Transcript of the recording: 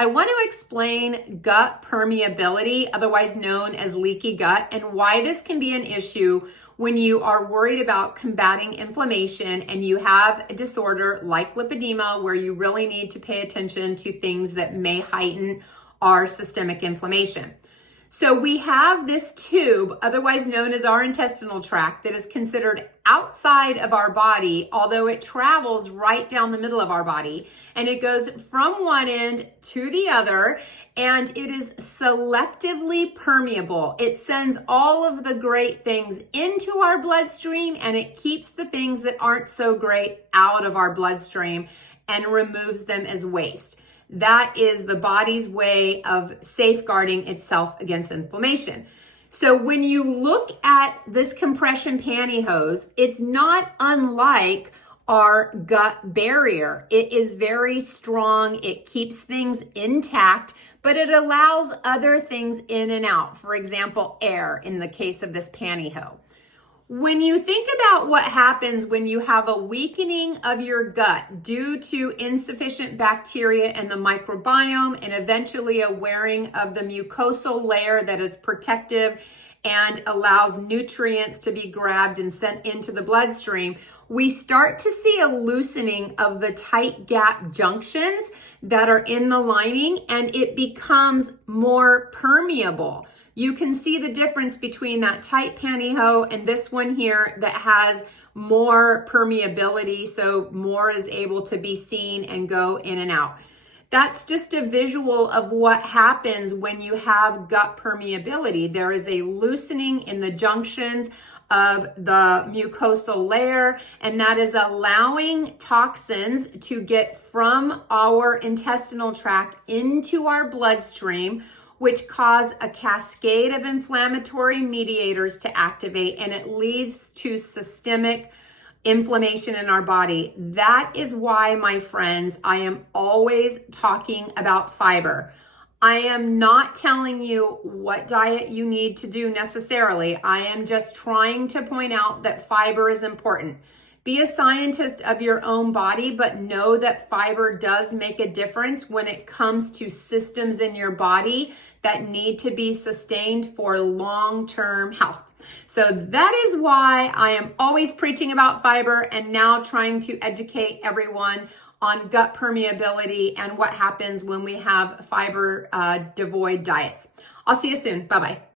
I want to explain gut permeability, otherwise known as leaky gut, and why this can be an issue when you are worried about combating inflammation and you have a disorder like lipedema where you really need to pay attention to things that may heighten our systemic inflammation. So we have this tube, otherwise known as our intestinal tract, that is considered outside of our body, although it travels right down the middle of our body, and it goes from one end to the other, and it is selectively permeable. It sends all of the great things into our bloodstream, and it keeps the things that aren't so great out of our bloodstream and removes them as waste. That is the body's way of safeguarding itself against inflammation. So when you look at this compression pantyhose, it's not unlike our gut barrier. It is very strong. It keeps things intact, but it allows other things in and out. For example, air in the case of this pantyhose. When you think about what happens when you have a weakening of your gut due to insufficient bacteria in the microbiome and eventually a wearing of the mucosal layer that is protective and allows nutrients to be grabbed and sent into the bloodstream, we start to see a loosening of the tight gap junctions that are in the lining, and it becomes more permeable. You can see the difference between that tight pantyhose and this one here that has more permeability, so more is able to be seen and go in and out. That's just a visual of what happens when you have gut permeability. There is a loosening in the junctions of the mucosal layer, and that is allowing toxins to get from our intestinal tract into our bloodstream, which cause a cascade of inflammatory mediators to activate, and it leads to systemic inflammation in our body. That is why, my friends, I am always talking about fiber. I am not telling you what diet you need to do necessarily. I am just trying to point out that fiber is important. Be a scientist of your own body, but know that fiber does make a difference when it comes to systems in your body that need to be sustained for long-term health. So that is why I am always preaching about fiber and now trying to educate everyone on gut permeability and what happens when we have fiber devoid diets. I'll see you soon. Bye-bye.